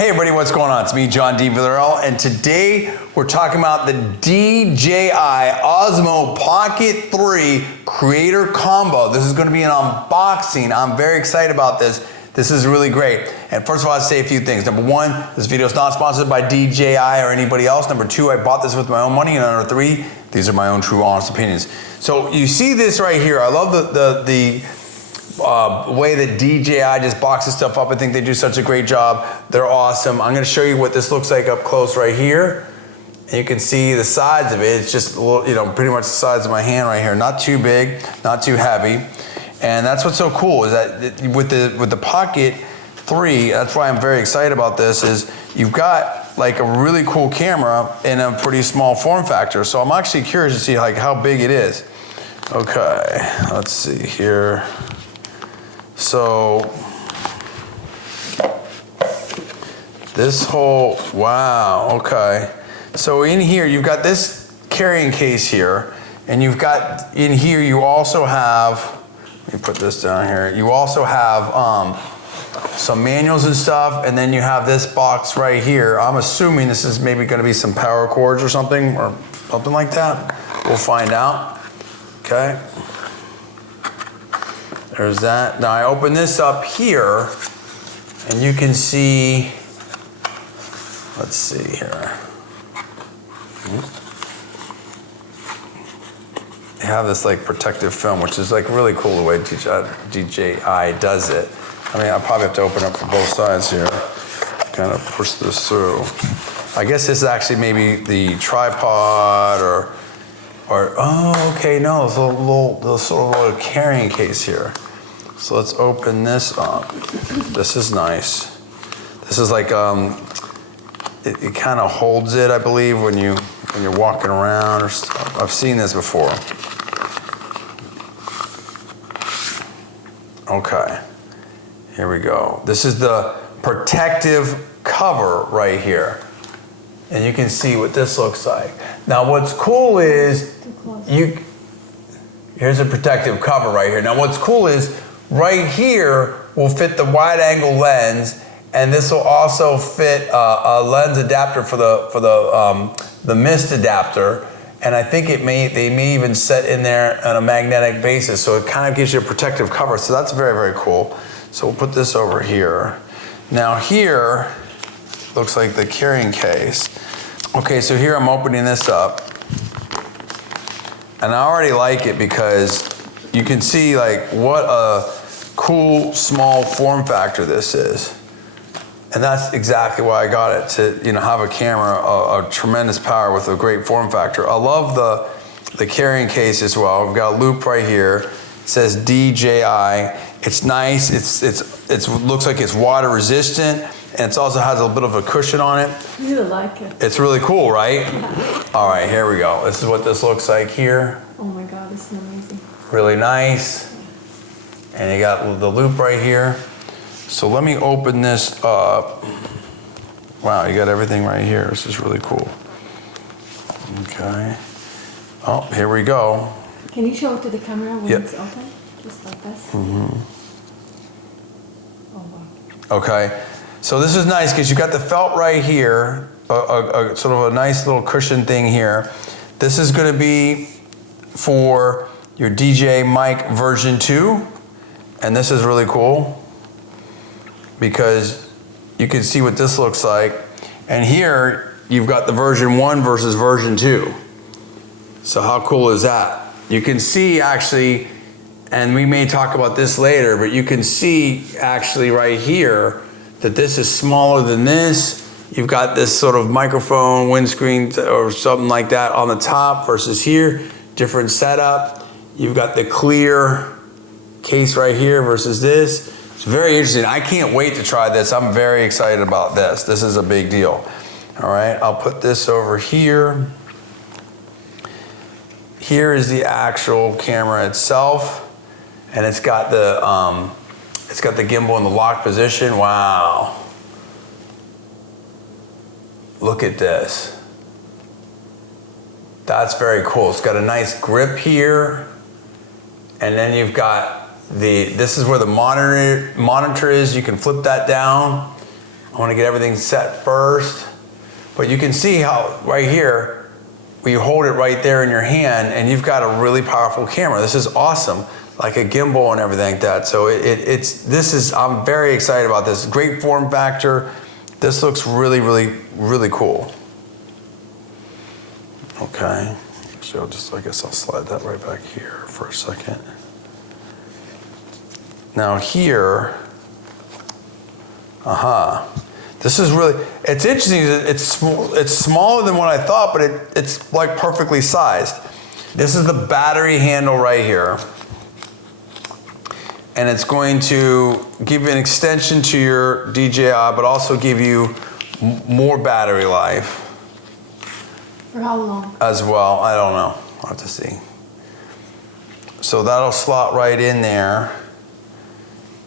Hey everybody, what's going on? It's me, John D. Villarreal, and today we're talking about the DJI Osmo Pocket 3 Creator Combo. This is going to be an unboxing. I'm very excited about this. This is really great. And first of all, I'll say a few things. Number one, this video is not sponsored by DJI or anybody else. Number two, I bought this with my own money. And number three, these are my own true, honest opinions. So you see this right here. I love the way that DJI just boxes stuff up. I think they do such a great job. They're awesome. I'm going to show you what this looks like up close right here. And you can see the sides of it. It's just a little, pretty much the size of my hand right here. Not too big, not too heavy. And that's what's so cool is that with the Pocket 3, that's why I'm very excited about this, is you've got like a really cool camera in a pretty small form factor. So I'm actually curious to see like how big it is. Okay, let's see here. So this whole, wow, okay. So in here, you've got this carrying case here, and you've got, in here you also have, let me put this down here, you also have some manuals and stuff, and then you have this box right here. I'm assuming this is maybe gonna be some power cords or something like that. We'll find out, okay. There's that. Now I open this up here and you can see, let's see here. They have this like protective film, which is like really cool the way DJI does it. I mean, I probably have to open up for both sides here. Kind of push this through. I guess this is actually maybe the tripod or oh, okay, no, it's a little sort of little carrying case here. So let's open this up. This is nice. This is like, it kind of holds it, I believe, when you're walking around or stuff. I've seen this before. Okay, here we go. This is the protective cover right here. And you can see what this looks like. Now what's cool is, here's a protective cover right here. Now what's cool is, right here will fit the wide angle lens, and this will also fit a lens adapter for the mist adapter. And I think they may even set in there on a magnetic basis, so it kind of gives you a protective cover. So that's very, very cool. So we'll put this over here. Now here looks like the carrying case. Okay, so here I'm opening this up, and I already like it because you can see like what a cool small form factor this is. And that's exactly why I got it, to have a camera, a tremendous power with a great form factor. I love the carrying case as well. We've got a loop right here. It says DJI. It's nice. It looks like it's water resistant, and it also has a bit of a cushion on it. I really like it. It's really cool, right? All right, here we go. This is what this looks like here. Oh my God, this is amazing. Really nice. And you got the loop right here. So let me open this up. Wow, you got everything right here. This is really cool. Okay. Oh, here we go. Can you show it to the camera when it's open? Just like this? Mm-hmm. Oh, wow. Okay. So this is nice because you got the felt right here, a sort of a nice little cushion thing here. This is going to be for your DJI mic version 2. And this is really cool because you can see what this looks like. And here you've got the version 1 versus version 2. So how cool is that? You can see actually, and we may talk about this later, but you can see actually right here that this is smaller than this. You've got this sort of microphone, windscreen, or something like that on the top versus here, different setup. You've got the clear case right here versus this. It's very interesting. I can't wait to try this. I'm very excited about this. This is a big deal. All right, I'll put this over here. Here is the actual camera itself, and it's got the gimbal in the lock position. Wow. Look at this. That's very cool. It's got a nice grip here, and then you've got this is where the monitor is. You can flip that down. want to get everything set first. But you can see how right here, where you hold it right there in your hand and you've got a really powerful camera. This is awesome, like a gimbal and everything like that. So I'm very excited about this. Great form factor. This looks really, really, really cool. Okay, so I guess I'll slide that right back here for a second. Now here, this is really, it's interesting. It's smaller than what I thought, but it's like perfectly sized. This is the battery handle right here. And it's going to give you an extension to your DJI, but also give you more battery life. For how long? As well, I don't know. I'll have to see. So that'll slot right in there.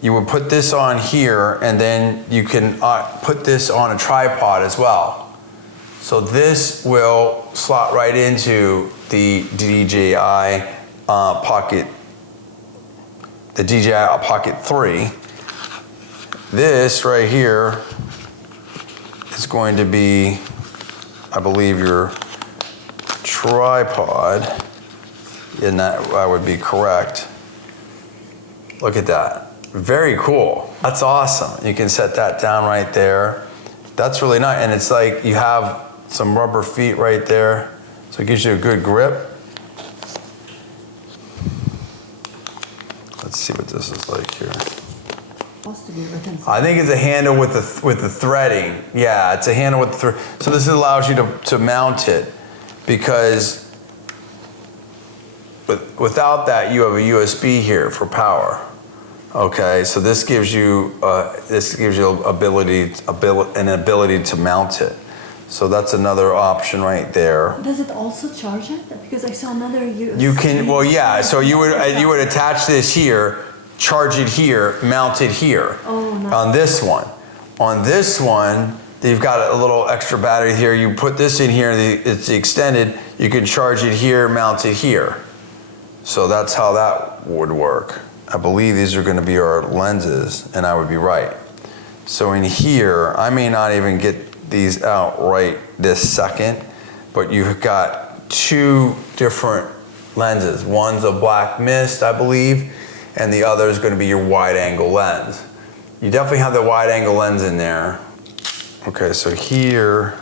You would put this on here, and then you can put this on a tripod as well. So this will slot right into the DJI Pocket, the DJI Pocket 3. This right here is going to be, I believe, your tripod, and that would be correct. Look at that. Very cool. That's awesome. You can set that down right there. That's really nice. And it's like you have some rubber feet right there, so it gives you a good grip. Let's see what this is like here. I think it's a handle with the threading. Yeah, it's a handle with the thread. So this allows you to mount it, because without that you have a USB here for power. Okay, so this gives you an ability to mount it. So that's another option right there. Does it also charge it? Because I saw another USB. You can, well, yeah. So you would attach this here, charge it here, mount it here. Oh, nice. On this one. On this one, you've got a little extra battery here. You put this in here, it's extended. You can charge it here, mount it here. So that's how that would work. I believe these are going to be our lenses, and I would be right. So in here, I may not even get these out right this second, but you've got two different lenses. One's a black mist, I believe, and the other is going to be your wide angle lens. You definitely have the wide angle lens in there. Okay, so here,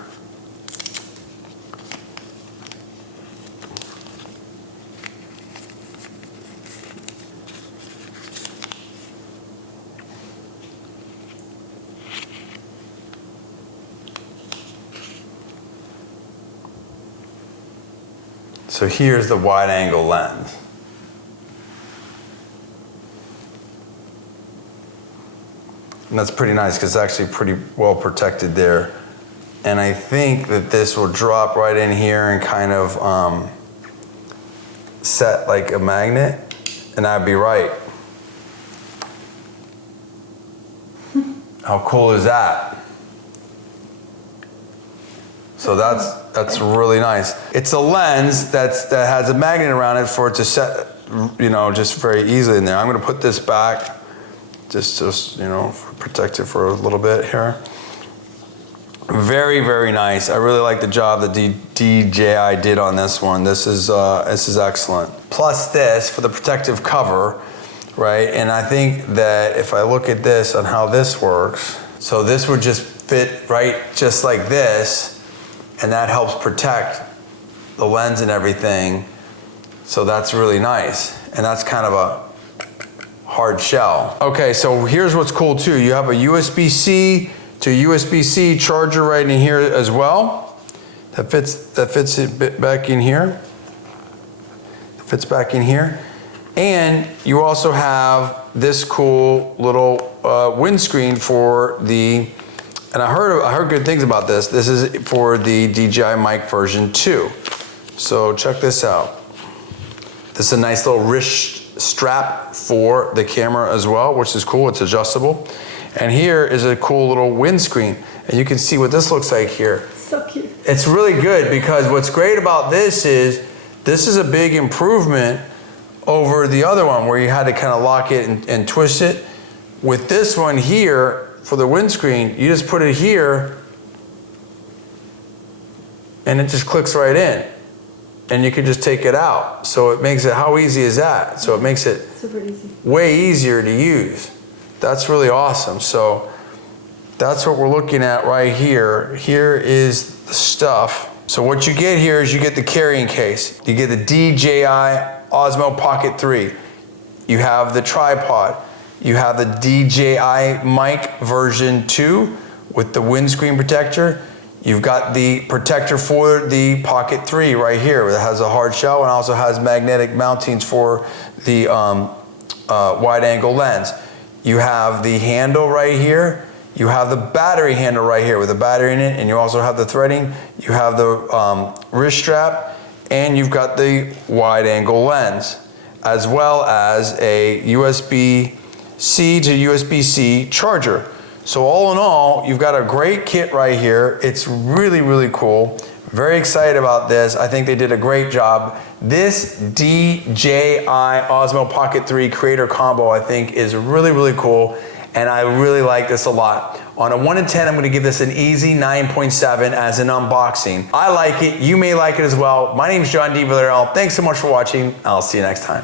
so here's the wide angle lens. And that's pretty nice because it's actually pretty well protected there. And I think that this will drop right in here and kind of set like a magnet, and I'd be right. How cool is that? So that's really nice. It's a lens that has a magnet around it for it to set, just very easily in there. I'm going to put this back, just protect it for a little bit here. Very, very nice. I really like the job that DJI did on this one. This is excellent. Plus this for the protective cover, right? And I think that if I look at this on how this works, so this would just fit right just like this. And that helps protect the lens and everything. So that's really nice. And that's kind of a hard shell. Okay, so here's what's cool too. You have a USB-C to USB-C charger right in here as well. That fits it back in here. Fits back in here. And you also have this cool little windscreen for the, and I heard good things about this. This is for the DJI mic version 2. So check this out. This is a nice little wrist strap for the camera as well, which is cool. It's adjustable. And here is a cool little windscreen. And you can see what this looks like here. So cute. It's really good because what's great about this is a big improvement over the other one where you had to kind of lock it and twist it. With this one here, for the windscreen, you just put it here and it just clicks right in. And you can just take it out. So it makes it, how easy is that? So it makes it super easy, way easier to use. That's really awesome. So that's what we're looking at right here. Here is the stuff. So what you get here is you get the carrying case. You get the DJI Osmo Pocket 3. You have the tripod. You have the DJI mic version 2 with the windscreen protector. You've got the protector for the Pocket 3 right here that has a hard shell and also has magnetic mountings for the wide angle lens. You have the handle right here. You have the battery handle right here with a battery in it, and you also have the threading. You have the wrist strap, and you've got the wide angle lens, as well as a USB-C to USB-C charger. So all in all, you've got a great kit right here. It's really, really cool. Very excited about this. I think they did a great job. This DJI Osmo Pocket 3 Creator Combo, I think, is really, really cool. And I really like this a lot. On a 1 to 10, I'm gonna give this an easy 9.7 as an unboxing. I like it, you may like it as well. My name is John D. Villarreal. Thanks so much for watching. I'll see you next time.